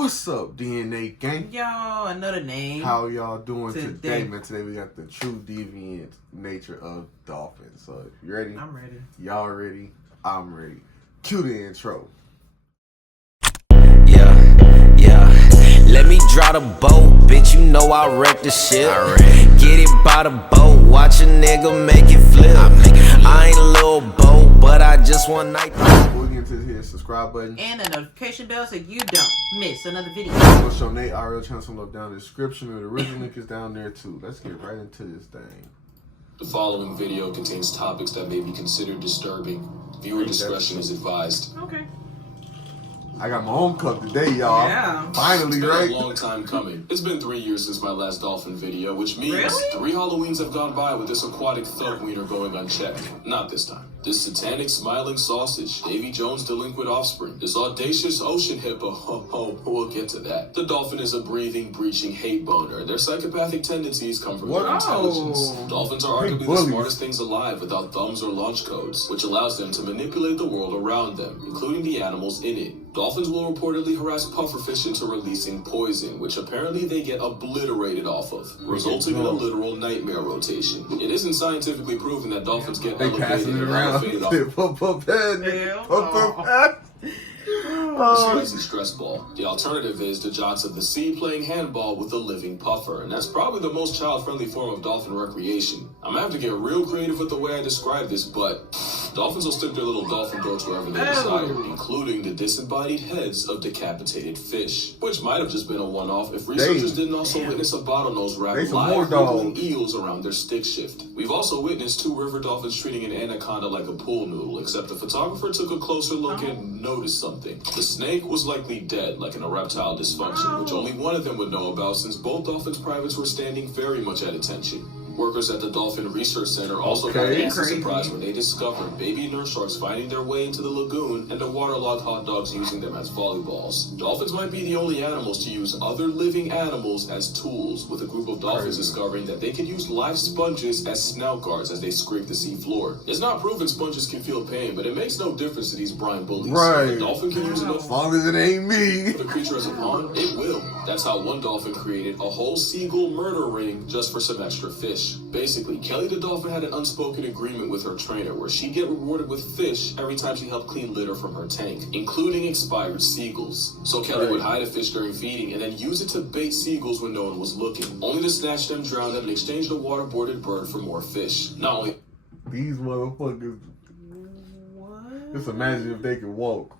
What's up, DNA gang? Y'all, another name. How y'all doing today, man? Today we got the true deviant nature of dolphins. So, you ready? I'm ready. Y'all ready? I'm ready. Cue the intro. Yeah. Let me draw the boat, bitch. You know I wreck the shit. Get it by the boat, watch a nigga make it flip. I ain't a little boat, but I just want night. Before we get into this, hit the subscribe button And the notification bell so you don't miss another video. Go show Nate RL channel some love down in the description. The original link is down there too. Let's get right into this thing. The following video contains topics that may be considered disturbing. Viewer discretion is advised. Okay. I got my own cup today, y'all. Yeah. Finally, It's been right? a long time coming. It's been 3 years since my last dolphin video, which means Really? 3 Halloweens have gone by with this aquatic thug wiener going unchecked. Not this time. This satanic smiling sausage, Davy Jones' delinquent offspring, this audacious ocean hippo, we'll get to that. The dolphin is a breathing, breaching hate boner. Their psychopathic tendencies come from their intelligence. Dolphins are arguably the smartest things alive without thumbs or launch codes, which allows them to manipulate the world around them, including the animals in it. Dolphins will reportedly harass pufferfish into releasing poison, which apparently they get obliterated off of, resulting in a literal nightmare rotation. It isn't scientifically proven that dolphins get They elevated passing it and around. elevated off It's a stress ball. The alternative is the jocks of the sea playing handball with a living puffer, and that's probably the most child-friendly form of dolphin recreation. I'm gonna have to get real creative with the way I describe this, but dolphins will stick their little dolphin dorks wherever they desire, including the disembodied heads of decapitated fish, which might have just been a one-off if researchers didn't also witness a bottlenose wrap live wiggling eels around their stick shift. We've also witnessed 2 river dolphins treating an anaconda like a pool noodle, except the photographer took a closer look and noticed something. The snake was likely dead, like in a reptile dysfunction, which only one of them would know about since both dolphins' privates were standing very much at attention. Workers at the Dolphin Research Center also got answer surprised when they discovered baby nurse sharks finding their way into the lagoon and the waterlogged hot dogs using them as volleyballs. Dolphins might be the only animals to use other living animals as tools, with a group of dolphins discovering that they could use live sponges as snout guards as they scrape the sea floor. It's not proven sponges can feel pain, but it makes no difference to these brine bullies. If a dolphin can use it as long as it ain't me. the creature as a pawn, it will. That's how one dolphin created a whole seagull murder ring just for some extra fish. Basically, Kelly the dolphin had an unspoken agreement with her trainer where she'd get rewarded with fish every time she helped clean litter from her tank, including expired seagulls. So Kelly would hide a fish during feeding and then use it to bait seagulls when no one was looking, only to snatch them, drown them, and exchange the waterboarded bird for more fish. Not only These motherfuckers. Just imagine if they could walk.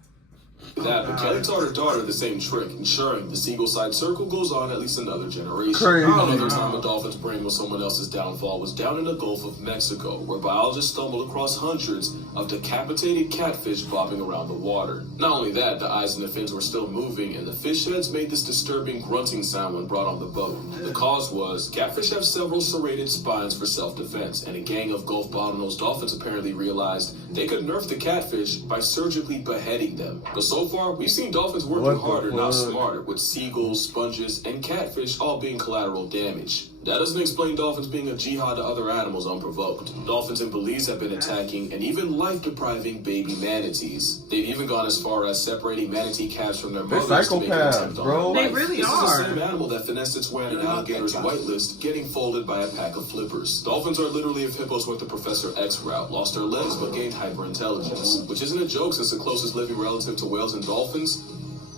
that, but Kelly taught her daughter the same trick, ensuring the seagull side circle goes on at least another generation. Crazy. Another time a dolphin's brain was someone else's downfall was down in the Gulf of Mexico, where biologists stumbled across hundreds of decapitated catfish bobbing around the water. Not only that, the eyes and the fins were still moving, and the fish heads made this disturbing grunting sound when brought on the boat. The cause was, catfish have several serrated spines for self-defense, and a gang of Gulf bottlenose dolphins apparently realized they could nerf the catfish by surgically beheading them. But so far, we've seen dolphins working harder, not smarter, with seagulls, sponges, and catfish all being collateral damage. That doesn't explain dolphins being a jihad to other animals unprovoked. Dolphins in Belize have been attacking and even life-depriving baby manatees. They've even gone as far as separating manatee calves from their mothers to make an attempt on their life. They really This are. is the same animal that finessed its way on an alligator's whitelist, getting folded by a pack of flippers. Dolphins are literally if hippos went the Professor X route, lost their legs but gained hyperintelligence, which isn't a joke since the closest living relative to whales and dolphins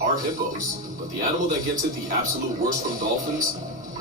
are hippos. But the animal that gets it the absolute worst from dolphins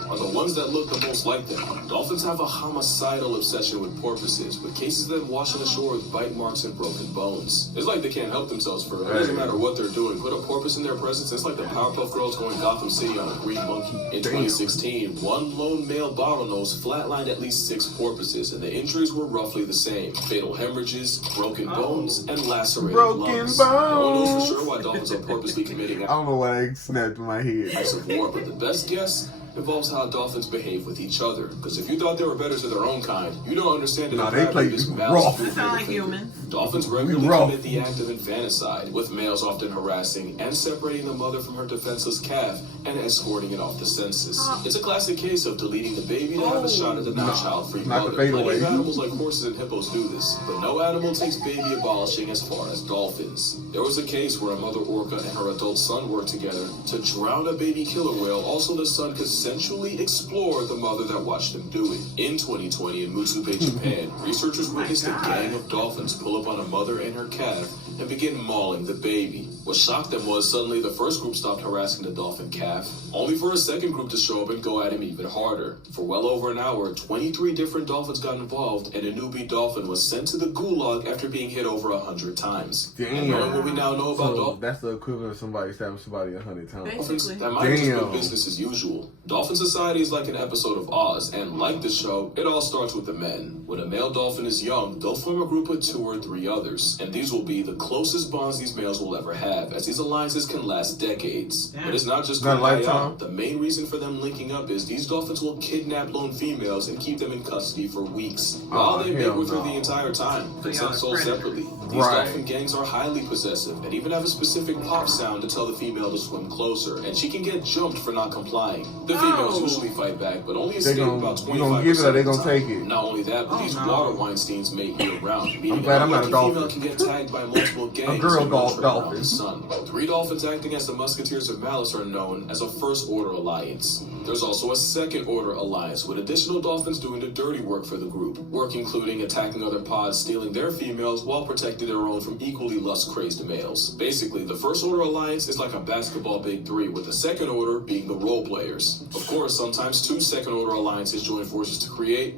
are the ones that look the most like them. Dolphins have a homicidal obsession with porpoises, with cases of them washing ashore with bite marks and broken bones. It's like they can't help themselves for it. It doesn't matter what they're doing. Put a porpoise in their presence, it's like the Powerpuff Girls going Gotham City on a green monkey. In 2016, one lone male bottlenose flatlined at least 6 porpoises, and the injuries were roughly the same. Fatal hemorrhages, broken bones, and lacerated lungs. No one knows for sure why dolphins are porpoisely committing I don't know why I snapped in my head. acts of war, but the best guess involves how dolphins behave with each other. Because if you thought they were better to their own kind, you don't understand it. Nah, they play rough. They sound like humans. Dolphins regularly commit the act of infanticide, with males often harassing and separating the mother from her defenseless calf and escorting it off the census. It's a classic case of deleting the baby to have a shot at the non-child-free mother. Plenty of animals like horses and hippos do this, but no animal takes baby abolishing as far as dolphins. There was a case where a mother orca and her adult son worked together to drown a baby killer whale, also the son consensually explored the mother that watched them do it. In 2020 in Mutsube, Japan, researchers witnessed a gang of dolphins pull up on a mother and her calf and begin mauling the baby. What shocked them was suddenly the first group stopped harassing the dolphin calf, only for a second group to show up and go at him even harder. For well over an hour, 23 different dolphins got involved, and a newbie dolphin was sent to the gulag after being hit over 100 times. Damn. And knowing what we now know about dolphins, that's the equivalent of somebody stabbing somebody 100 times. Basically. That might just be business as usual. Dolphin Society is like an episode of Oz, and like the show, it all starts with the men. When a male dolphin is young, they'll form a group of 2 or 3 others, and these will be the closest bonds these males will ever have, as these alliances can last decades. Damn. But it's not just Not a lifetime. The main reason for them linking up is these dolphins will kidnap lone females and keep them in custody for weeks, while they mate with her the entire time, consent sold separately. These dolphin gangs are highly possessive and even have a specific pop sound to tell the female to swim closer, and she can get jumped for not complying. The females usually fight back, but only escape about 25% of the time. Take it. Not only that, but these water Weinsteins mate year-round, meaning I'm glad I'm not a the dolphin. female can get tagged by multiple gangs. A girl and dolphin. around the sun. 3 dolphins acting as the Musketeers of Malice are known as a First-Order Alliance. There's also a Second-Order Alliance, with additional dolphins doing the dirty work for the group, work including attacking other pods, stealing their females, while protecting their own from equally lust-crazed males. Basically, the First-Order Alliance is like a basketball big 3, with the Second Order being the role players. Of course, sometimes 2 Second-Order Alliances join forces to create,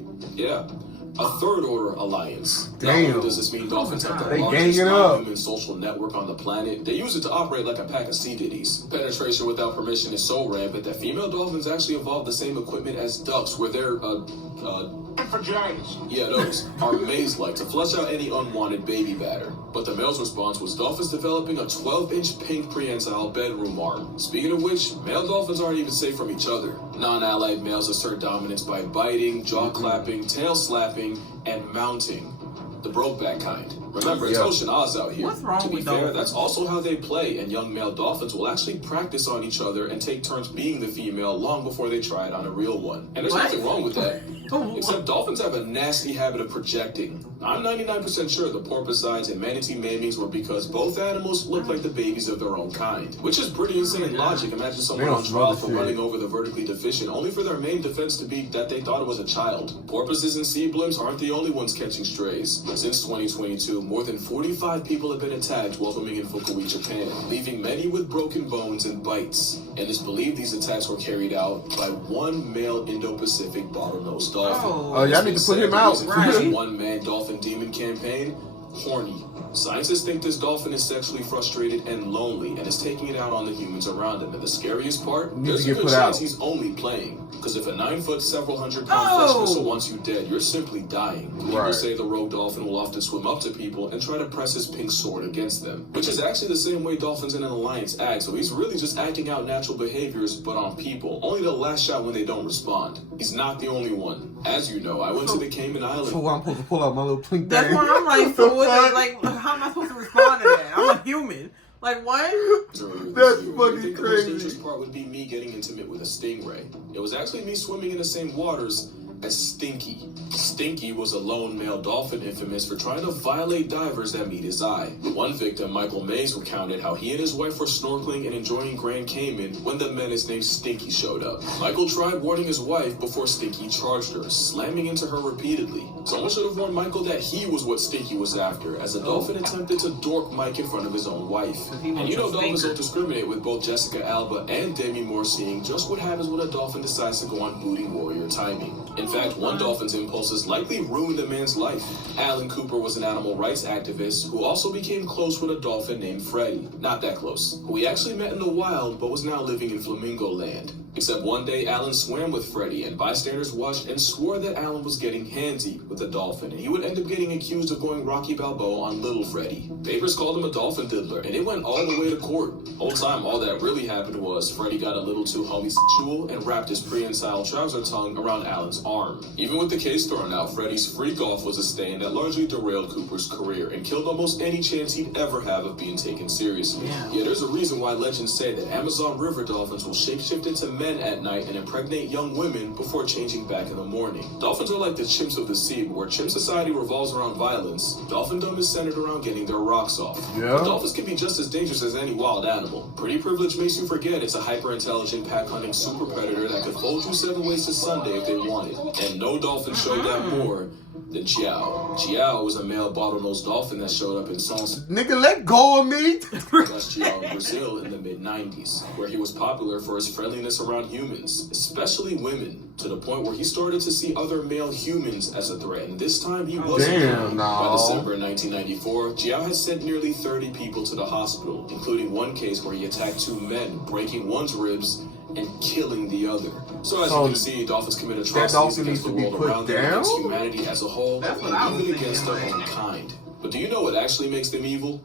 a Third-Order Alliance. Not only does this mean dolphins have the largest non-human social network on the planet, they use it to operate like a pack of sea ditties. Penetration without permission is so rampant that female dolphins actually evolve the same equipment as ducks, where they're, those are maze-like to flush out any unwanted baby batter. But the male's response was dolphins developing a 12-inch pink prehensile bedroom arm. Speaking of which, male dolphins aren't even safe from each other. Non-allied males assert dominance by biting, jaw-clapping, tail-slapping, and mounting. The Brokeback kind. Remember, it's Ocean Oz out here. What's wrong to be with fair, dolphins? that's also how they play, and young male dolphins will actually practice on each other and take turns being the female long before they try it on a real one. And there's nothing wrong with that. Except dolphins have a nasty habit of projecting. I'm 99% sure the porpoises and manatee maimings were because both animals look like the babies of their own kind. Which is pretty insane logic. Imagine someone on trial for running over the vertically deficient, only for their main defense to be that they thought it was a child. Porpoises and sea blimps aren't the only ones catching strays. Since 2022, more than 45 people have been attacked while swimming in Fukui, Japan, leaving many with broken bones and bites. And it's believed these attacks were carried out by one male Indo-Pacific bottlenose dolphin. Y'all need to put him out. Right. One-man dolphin demon campaign, horny. Scientists think this dolphin is sexually frustrated and lonely and is taking it out on the humans around him. And the scariest part, there's a good chance he's only playing. Because if a 9-foot, several hundred-pound flesh missile wants you dead, you're simply dying. People say the rogue dolphin will often swim up to people and try to press his pink sword against them, which is actually the same way dolphins in an alliance act. So he's really just acting out natural behaviors, but on people, only to lash out when they don't respond. He's not the only one. As you know, I went to the Cayman Islands. So I'm supposed to pull out my little twink That's thing. why I'm like, so what, like, how am I supposed to respond to that? I'm a human. Like, what? That's fucking crazy. The most crazy. dangerous part would be me getting intimate with a stingray. It was actually me swimming in the same waters as Stinky. Stinky was a lone male dolphin infamous for trying to violate divers that meet his eye. One victim, Michael Mays, recounted how he and his wife were snorkeling and enjoying Grand Cayman when the menace named Stinky showed up. Michael tried warning his wife before Stinky charged her, slamming into her repeatedly. Someone should have warned Michael that he was what Stinky was after, as the dolphin attempted to dork Mike in front of his own wife. And you know dolphins don't discriminate, with both Jessica Alba and Demi Moore seeing just what happens when a dolphin decides to go on booty warrior timing. In fact, one dolphin's impulses likely ruined a man's life. Alan Cooper was an animal rights activist who also became close with a dolphin named Freddie. Not that close. Who he actually met in the wild, but was now living in Flamingo Land. Except one day, Alan swam with Freddie, and bystanders watched and swore that Alan was getting handsy with the dolphin, and he would end up getting accused of going Rocky Balboa on little Freddie. Papers called him a dolphin diddler, and it went all the way to court. Whole time, all that really happened was Freddie got a little too homosexual and wrapped his prehensile trouser tongue around Alan's arm. harm. Even with the case thrown out, Freddie's freak-off was a stain that largely derailed Cooper's career and killed almost any chance he'd ever have of being taken seriously. Yeah, there's a reason why legends say that Amazon River dolphins will shapeshift into men at night and impregnate young women before changing back in the morning. Dolphins are like the chimps of the sea, but where chimp society revolves around violence, dolphindom is centered around getting their rocks off. Yeah. Dolphins can be just as dangerous as any wild animal. Pretty privilege makes you forget it's a hyper-intelligent, pack-hunting super predator that could fold you 7 ways to Sunday if they wanted. And no dolphin showed that more than Chiao. Chiao was a male bottlenose dolphin that showed up in songs. Nigga, let go of me. Chiao in Brazil in the mid-90s, where he was popular for his friendliness around humans, especially women, to the point where he started to see other male humans as a threat, and this time he wasn't. Damn, By December 1994, Chiao had sent nearly 30 people to the hospital, including one case where he attacked 2 men, breaking one's ribs and killing the other. So as you can see, dolphins commit atrocities against the world around them, against humanity as a whole, and even against their own kind. But do you know what actually makes them evil?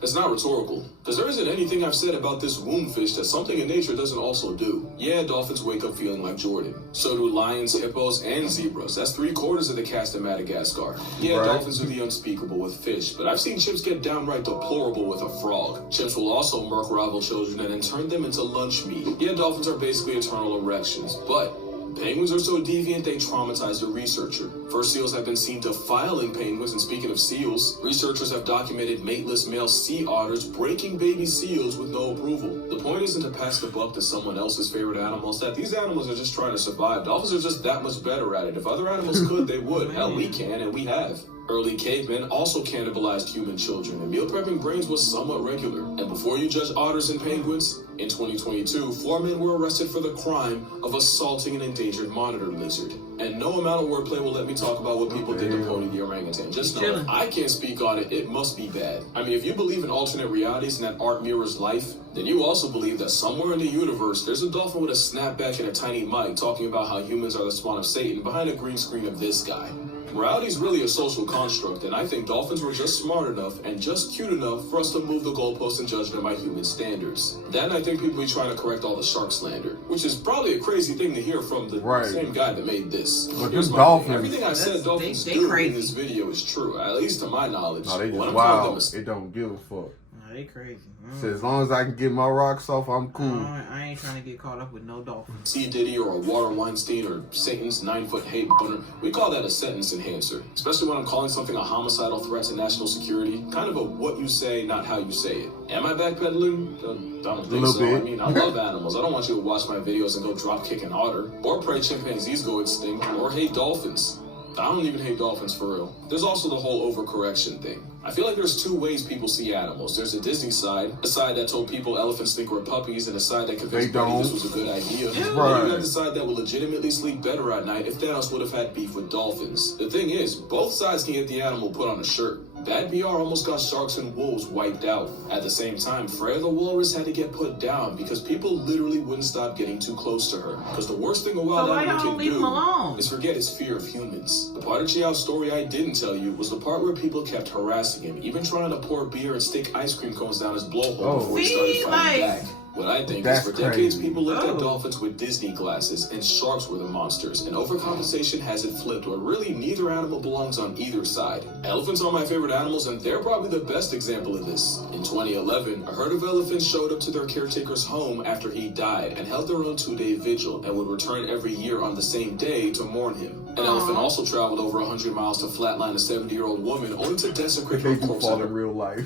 It's not rhetorical, because there isn't anything I've said about this woundfish that something in nature doesn't also do. Yeah, dolphins wake up feeling like Jordan. So do lions, hippos, and zebras. That's 3/4 of the cast in Madagascar. Yeah, dolphins do the unspeakable with fish, but I've seen chimps get downright deplorable with a frog. Chimps will also murk rival children and then turn them into lunch meat. Yeah, dolphins are basically eternal erections, but penguins are so deviant they traumatize the researcher. First seals have been seen defiling penguins, and speaking of seals, researchers have documented mateless male sea otters breaking baby seals with no approval. The point isn't to pass the buck to someone else's favorite animals, that these animals are just trying to survive. Dolphins are just that much better at it. If other animals could, they would. Hell, we can, and we have. Early cavemen also cannibalized human children, and meal prepping brains was somewhat regular. And before you judge otters and penguins, in 2022, 4 men were arrested for the crime of assaulting an endangered monitor lizard. And no amount of wordplay will let me talk about what people did to Pony the orangutan. Just know if I can't speak on it, it must be bad. I mean, if you believe in alternate realities and that art mirrors life, then you also believe that somewhere in the universe, there's a dolphin with a snapback and a tiny mic talking about how humans are the spawn of Satan behind a green screen of this guy. Morality is really a social construct, and I think dolphins were just smart enough and just cute enough for us to move the goalposts and judge them by human standards. Then I think people be trying to correct all the shark slander, which is probably a crazy thing to hear from the same guy that made this. But this dolphin, everything I said dolphins do in this video is true, at least to my knowledge. No, they just wild. It don't give a fuck. They crazy. So as long as I can get my rocks off, I'm cool. I ain't trying to get caught up with no dolphins. C. Diddy or a Water Weinstein or Satan's 9-foot hate bunner. We call that a sentence enhancer. Especially when I'm calling something a homicidal threat to national security. Kind of a what you say, not how you say it. Am I backpedaling? I don't think so. I mean, I love animals. I don't want you to watch my videos and go drop kick an otter. Or pray chimpanzees go extinct. Or hate dolphins. I don't even hate dolphins for real. There's also the whole overcorrection thing. I feel like there's 2 ways people see animals. There's a Disney side, a side that told people elephants think we're puppies, and a side that convinced Buddy this was a good idea. And then you got the side that will legitimately sleep better at night if Thanos would have had beef with dolphins. The thing is, both sides can get the animal put on a shirt. Bad PR almost got sharks and wolves wiped out. At the same time, Freya the walrus had to get put down because people literally wouldn't stop getting too close to her. Because the worst thing a wild animal can do is forget his fear of humans. The part of Chiao's story I didn't tell you was the part where people kept harassing him, even trying to pour beer and stick ice cream cones down his blowhole before he started fighting back. What I think is for decades people looked at dolphins with Disney glasses and sharks were the monsters, and overcompensation has it flipped where really neither animal belongs on either side. Elephants are my favorite animals, and they're probably the best example of this. In 2011, a herd of elephants showed up to their caretaker's home after he died and held their own 2-day vigil and would return every year on the same day to mourn him. An elephant also traveled over 100 miles to flatline a 70-year-old woman only to desecrate her corpse in real life.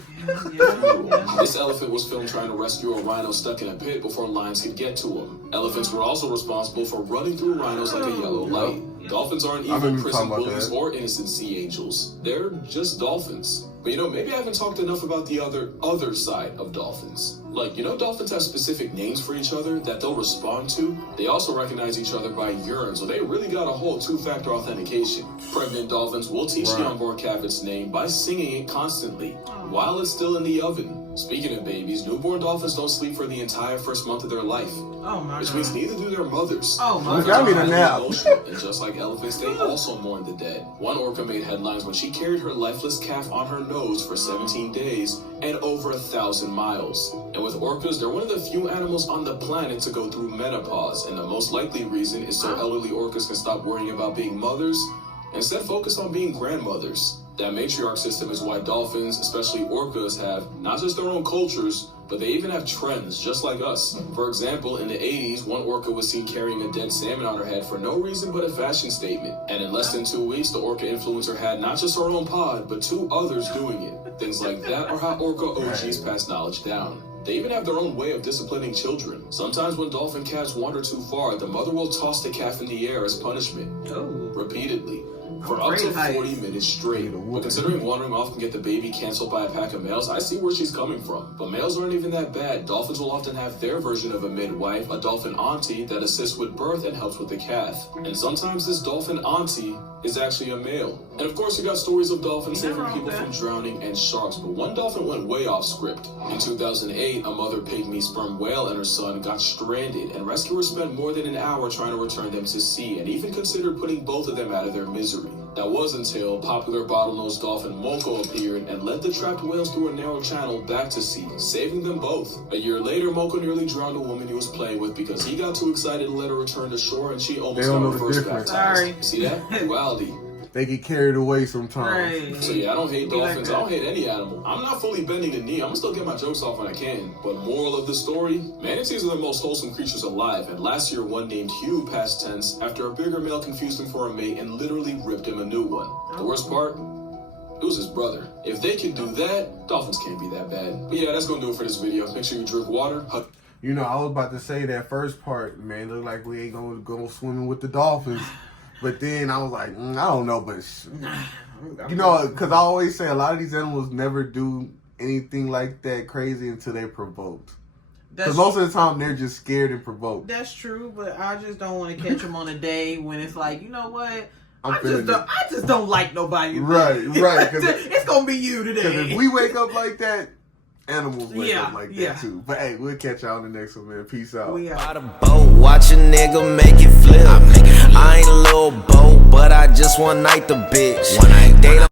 This elephant was filmed trying to rescue a rhino stuck in a pit before lions could get to him. Elephants were also responsible for running through rhinos like a yellow light. Dolphins aren't evil prison bullies or innocent sea angels. They're just dolphins. But you know, maybe I haven't talked enough about the other side of dolphins. Like, you know, dolphins have specific names for each other that they'll respond to. They also recognize each other by urine, so they really got a whole 2-factor authentication. Pregnant dolphins will teach the unborn calf its name by singing it constantly while it's still in the oven. Speaking of babies, newborn dolphins don't sleep for the entire first month of their life. Oh my Which god. means neither do their mothers. Oh my Look, I need a god. nap. Emotional, and just like elephants, they also mourn the dead. One orca made headlines when she carried her lifeless calf on her nose for 17 days and over 1,000 miles. And with orcas, they're one of the few animals on the planet to go through menopause, and the most likely reason is so elderly orcas can stop worrying about being mothers and instead focus on being grandmothers. That matriarch system is why dolphins, especially orcas, have not just their own cultures, but they even have trends, just like us. For example, in the 80s, one orca was seen carrying a dead salmon on her head for no reason but a fashion statement. And in less than 2 weeks, the orca influencer had not just her own pod, but 2 others doing it. Things like that are how orca OGs pass knowledge down. They even have their own way of disciplining children. Sometimes when dolphin calves wander too far, the mother will toss the calf in the air as punishment. Oh. Repeatedly. For up to 40 minutes straight. But considering wandering off can get the baby canceled by a pack of males, I see where she's coming from. But males aren't even that bad. Dolphins will often have their version of a midwife, a dolphin auntie that assists with birth and helps with the calf. And sometimes this dolphin auntie is actually a male. And of course, you got stories of dolphins saving people from drowning and sharks, but one dolphin went way off script. In 2008, a mother pygmy sperm whale and her son got stranded, and rescuers spent more than an hour trying to return them to sea, and even considered putting both of them out of their misery. That was until popular bottlenose dolphin Moko appeared and led the trapped whales through a narrow channel back to sea, saving them both. A year later, Moko nearly drowned a woman he was playing with because he got too excited to let her return to shore, and she almost got her first baptized. Sorry. See that? Duality. They get carried away sometimes. Right. So yeah, I don't hate dolphins. I don't hate any animal. I'm not fully bending the knee. I'm gonna still get my jokes off when I can. But moral of the story, manatees are the most wholesome creatures alive. And last year, one named Hugh past tense after a bigger male confused him for a mate and literally ripped him a new one. The worst part? It was his brother. If they can do that, dolphins can't be that bad. But yeah, that's gonna do it for this video. Make sure you drink water. You know, I was about to say that first part, man, look like we ain't gonna go swimming with the dolphins. But then I was like, I don't know, but you know, because I always say a lot of these animals never do anything like that crazy until they're provoked. Because most of the time they're just scared and provoked. That's true, but I just don't want to catch them on a day when it's like, you know what? I just don't like nobody. Right. It's gonna be you today. Because if we wake up like that, animals wake up like that too. But hey, we'll catch y'all in the next one, man. Peace out. By the boat, watch a nigga make it flip. I ain't a little boat, but I just one night the bitch.